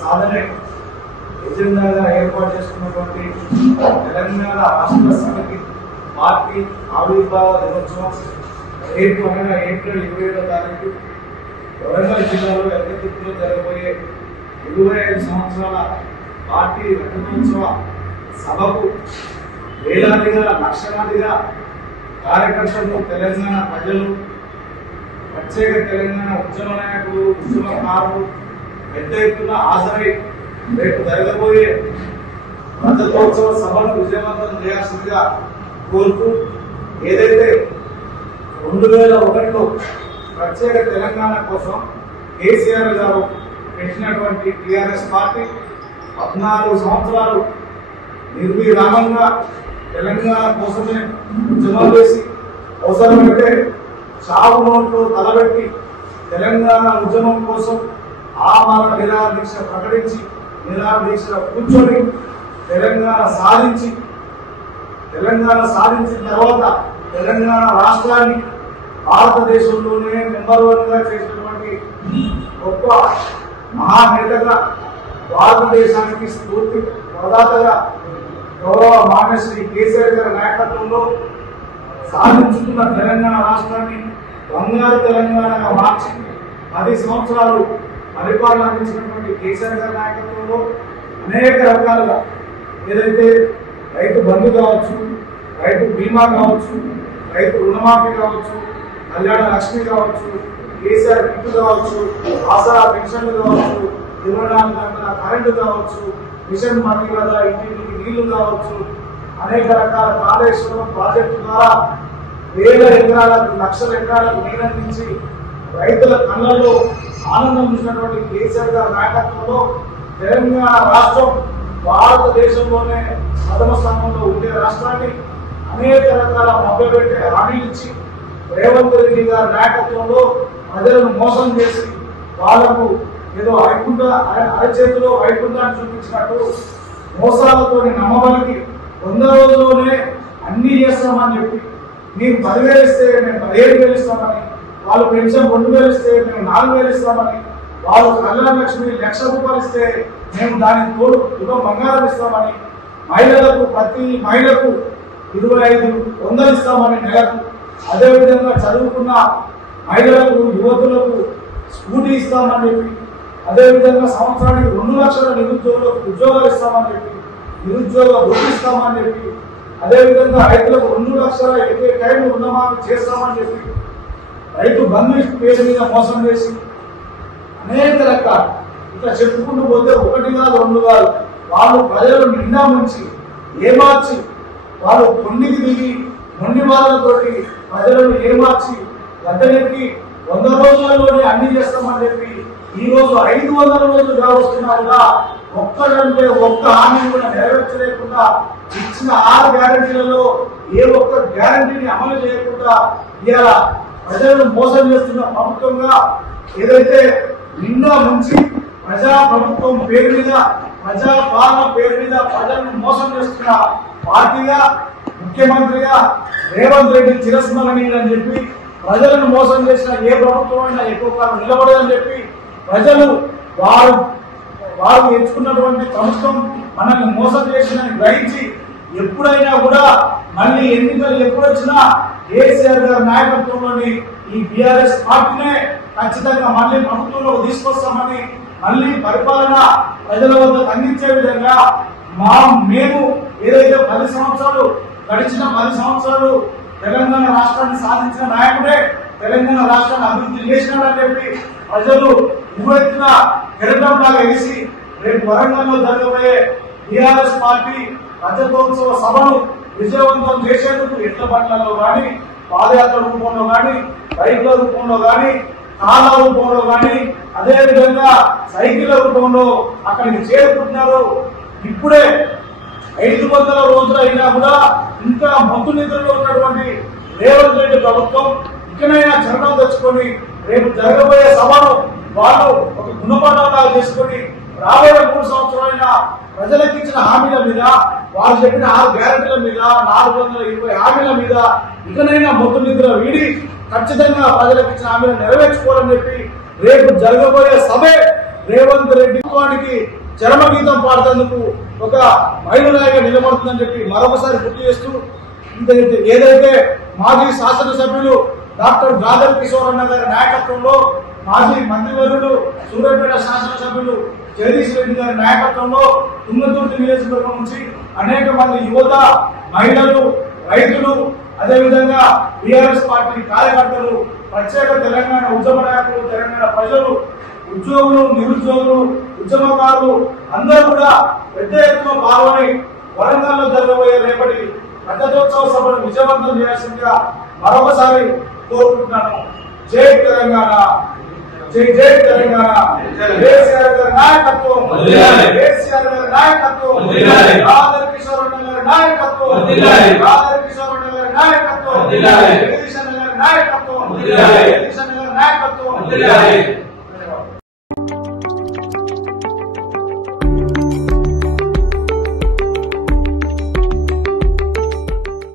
సాధనే ఎజెండాగా ఏర్పాటు చేసుకున్నటువంటి తెలంగాణ రాష్ట్ర సమితి పార్టీ ఆవిర్భావ దినోత్సవం రేపు అనగా ఏప్రిల్ 27వ తారీఖు వరంగల్ జిల్లాలో ఎర్రతిప్పులో జరగబోయే 25 సంవత్సరాల పార్టీ రజతోత్సవ సభకు వేలాదిగా లక్షలాదిగా కార్యకర్తలు, తెలంగాణ ప్రజలు, ప్రత్యేక తెలంగాణ ఉద్యమ నాయకులు, ఉద్యమకారులు పెద్ద ఎత్తున హాజరై రేపు జరగబోయే రజతోత్సవ సభను విజయవంతం చేయాల్సిందిగా కోరుతూ, ఏదైతే 2001లో ప్రత్యేక తెలంగాణ కోసం కేసీఆర్ గారు పెట్టినటువంటి టీఆర్ఎస్ పార్టీ 14 సంవత్సరాలు నిర్విరామంగా తెలంగాణ కోసమే ఉద్యమం చేసి అవసరమైతే చావు నోట్లో తలబెట్టి తెలంగాణ ఉద్యమం కోసం ఆమరణ నిరాహార దీక్ష ప్రకటించి నిరాహార దీక్ష కూర్చొని తెలంగాణ సాధించిన తర్వాత తెలంగాణ రాష్ట్రాన్ని భారతదేశంలోనే నెంబర్ 1గా చేసినటువంటి గొప్ప మహానేతగా, భారతదేశానికి స్ఫూర్తి ప్రదాతగా గౌరవ మాన్యశ్రీ కేసీఆర్ గారి నాయకత్వంలో సాధించుకున్న తెలంగాణ రాష్ట్రాన్ని బంగారు తెలంగాణగా మార్చి 10 సంవత్సరాలు పరిపాలన అందించినటువంటి కేసీఆర్ గారి నాయకత్వంలో అనేక రకాలుగా ఏదైతే రైతు బంధు కావచ్చు, రైతు బీమా కావచ్చు, రైతు రుణమాఫీ కావచ్చు, కళ్యాణ లక్ష్మి కావచ్చు, కేసీఆర్ కిట్ కావచ్చు, ఆసరా పెన్షన్లు కావచ్చు, 24 గంటల కరెంటు కావచ్చు, మిషన్ భగీరథ ఇంటింటికి నీళ్లు కావచ్చు, అనేక రకాల కాళేశ్వరం ప్రాజెక్టు ద్వారా వేల ఎకరాలకు, లక్షల ఎకరాలకు నీరందించి రైతుల కళ్ళల్లో ఆనందం చూసినటువంటి కేసీఆర్ గారి నాయకత్వంలో తెలంగాణ రాష్ట్రం భారతదేశంలోనే ప్రథమ స్థానంలో ఉండే రాష్ట్రాన్ని అనేక రకాల మభ్యపెట్టే హామీలు ఇచ్చి రేవంత్ రెడ్డి గారి నాయకత్వంలో ప్రజలను మోసం చేసి వాళ్లకు ఏదో అరచేతిలో వైకుంఠాన్ని చూపించినట్టు మోసాలతో నమ్మబలికి 100 రోజుల్లోనే అన్ని చేస్తామని చెప్పి, మీరు 10,000 ఇస్తే మేము 15,000 ఇస్తామని, వాళ్ళు పెన్షన్ 2,000 ఇస్తే మేము 4,000 ఇస్తామని, వాళ్ళు కళ్యాణ లక్ష్మి 1,00,000 రూపాయలు ఇస్తే మేము దానికి తోడు బంగారం ఇస్తామని, మహిళలకు ప్రతి మహిళకు 2,500 ఇస్తామని నెలకు, అదేవిధంగా చదువుకున్న మహిళలకు, యువతులకు స్కూటీ ఇస్తామని చెప్పి, అదేవిధంగా సంవత్సరానికి 2 లక్షల నిరుద్యోగులకు ఉద్యోగాలు ఇస్తామని చెప్పి, నిరుద్యోగ వృత్తి ఇస్తామని చెప్పి, అదేవిధంగా రైతులకు 2 లక్షల టైం రుణమాఫీ చేస్తామని చెప్పి, రైతు బంధు పేరు మీద మోసం చేసి అనేక రకాలు ఇట్లా చెప్పుకుంటూ పోతే 1 కాదు 2 కాదు వాళ్ళు ప్రజలు నిండా ముంచి ఏమార్చి వాళ్ళు కొన్నికి దిగి మొండి వాళ్ళతోటి ప్రజలను ఏమార్చి గద్దెనెక్కి 100 రోజులలోనే అన్ని చేస్తామని చెప్పి ఈ రోజు 500 రోజులు కావస్తున్నా కూడా ఒక్కడంటే ఒక్క హామీని కూడా నెరవేర్చలేకుండా ఇచ్చిన 6 గ్యారంటీలలో ఏ ఒక్క గ్యారంటీని అమలు చేయకుండా ఇవాళ ప్రజలను మోసం చేస్తున్న ప్రభుత్వంగా, ఏదైతే నిండా ముంచి ప్రజా ప్రభుత్వం పేరు మీద, ప్రజా పాలన పేరు మీద ప్రజలను మోసం చేస్తున్న పార్టీగా, ముఖ్యమంత్రిగా రేవంత్ రెడ్డి చిరస్మరణీయులు అని చెప్పి, ప్రజలను మోసం చేసిన ఏ ప్రభుత్వం అయినా ఎక్కువ కాలం నిలబడదని చెప్పి ప్రజలు వారు ఎంచుకున్నటువంటి ప్రభుత్వం మనల్ని మోసం చేసిందని గ్రహించి ఎప్పుడైనా కూడా మళ్ళీ ఎన్నికలు ఎప్పుడు వచ్చినా కేసీఆర్ గారి నాయకత్వంలోని ఈ బీఆర్ఎస్ పార్టీనే ఖచ్చితంగా మళ్ళీ ప్రభుత్వంలో తీసుకొస్తామని, మళ్ళీ పరిపాలన ప్రజల వద్ద అందించే విధంగా మేము ఏదైతే 10 సంవత్సరాలు గడిచిన 10 సంవత్సరాలు తెలంగాణ రాష్ట్రాన్ని సాధించిన నాయకుడే తెలంగాణ రాష్ట్రాన్ని అభివృద్ధి చేసినాడని చెప్పి ప్రజలు ఉవ్వెత్తున కెరటంలాగా వేసి రేపు వరంగల్లో జరగబోయే టీఆర్ఎస్ పార్టీ రజతోత్సవ సభను విజయవంతం చేసేందుకు ఎడ్ల బండ్లలో కానీ, పాదయాత్ర రూపంలో కానీ, బైక్ల రూపంలో కానీ, కార్ల రూపంలో కానీ, అదేవిధంగా సైకిళ్ల రూపంలో అక్కడికి చేరుకుంటున్నారు. ఇప్పుడే 500 రోజులు అయినా కూడా ఇంకా మొత్తు నిధుల్లో ఉన్నటువంటి రేవంత్ రెడ్డి ప్రభుత్వం ఇకనైనా చరణం తెచ్చుకొని రేపు జరగబోయే సభను వాళ్ళు ఒక గుణపాఠంగా చేసుకొని రాబోయే 3 సంవత్సరాలైనా ప్రజలకు ఇచ్చిన హామీల మీద, వాళ్ళు చెప్పిన 6 గ్యారెంటీల మీద, 420 హామీల మీద ఇకనైనా మొత్తం నిధుల వీడి ఖచ్చితంగా ప్రజలకు ఇచ్చిన హామీలను నెరవేర్చుకోవాలని చెప్పి రేపు జరగబోయే సభే రేవంత్ రెడ్డి చరమగీతం పాడుతందుకు ఒక మహిళలాగా నిలబడుతుందని చెప్పి మరొకసారి గుర్తు చేస్తూ, ఏదైతే మాజీ శాసనసభ్యులు డాక్టర్ గాదర్ కిషోర్ అన్న గారి నాయకత్వంలో, మాజీ మంత్రివర్యులు సూర్యాపేట శాసనసభ్యులు జగదీష్ రెడ్డి గారి నాయకత్వంలో తుంగతుర్తి నియోజకవర్గం నుంచి అనేక మంది యువత, మహిళలు, రైతులు, అదేవిధంగా టీఆర్ఎస్ పార్టీ కార్యకర్తలు, ప్రత్యేక తెలంగాణ ఉద్యమ నాయకులు, తెలంగాణ ప్రజలు, ఉద్యోగులు, నిరుద్యోగులు, ఉద్యమకారులు అందరూ కూడా పెద్ద ఎత్తున పాల్గొని వరంగల్లో జరగబోయే రేపటి రజతోత్సవ సభను విజయవంతం చేయాల్సిందిగా మరొకసారి కోరుకుంటున్నాను. జై తెలంగాణ, జై జై తెలంగాణ. కేసీఆర్ గారి నాయకత్వం, కేసీఆర్ గారి నాయకత్వం, గాదర్ కిషోర్ అన్న గారి నాయకత్వం, గాదర్ కిషోర్ అన్న గారి నాయకత్వం, జగదీష్ అన్న గారి నాయకత్వం, జగదీష్ అన్న గారి నాయకత్వం.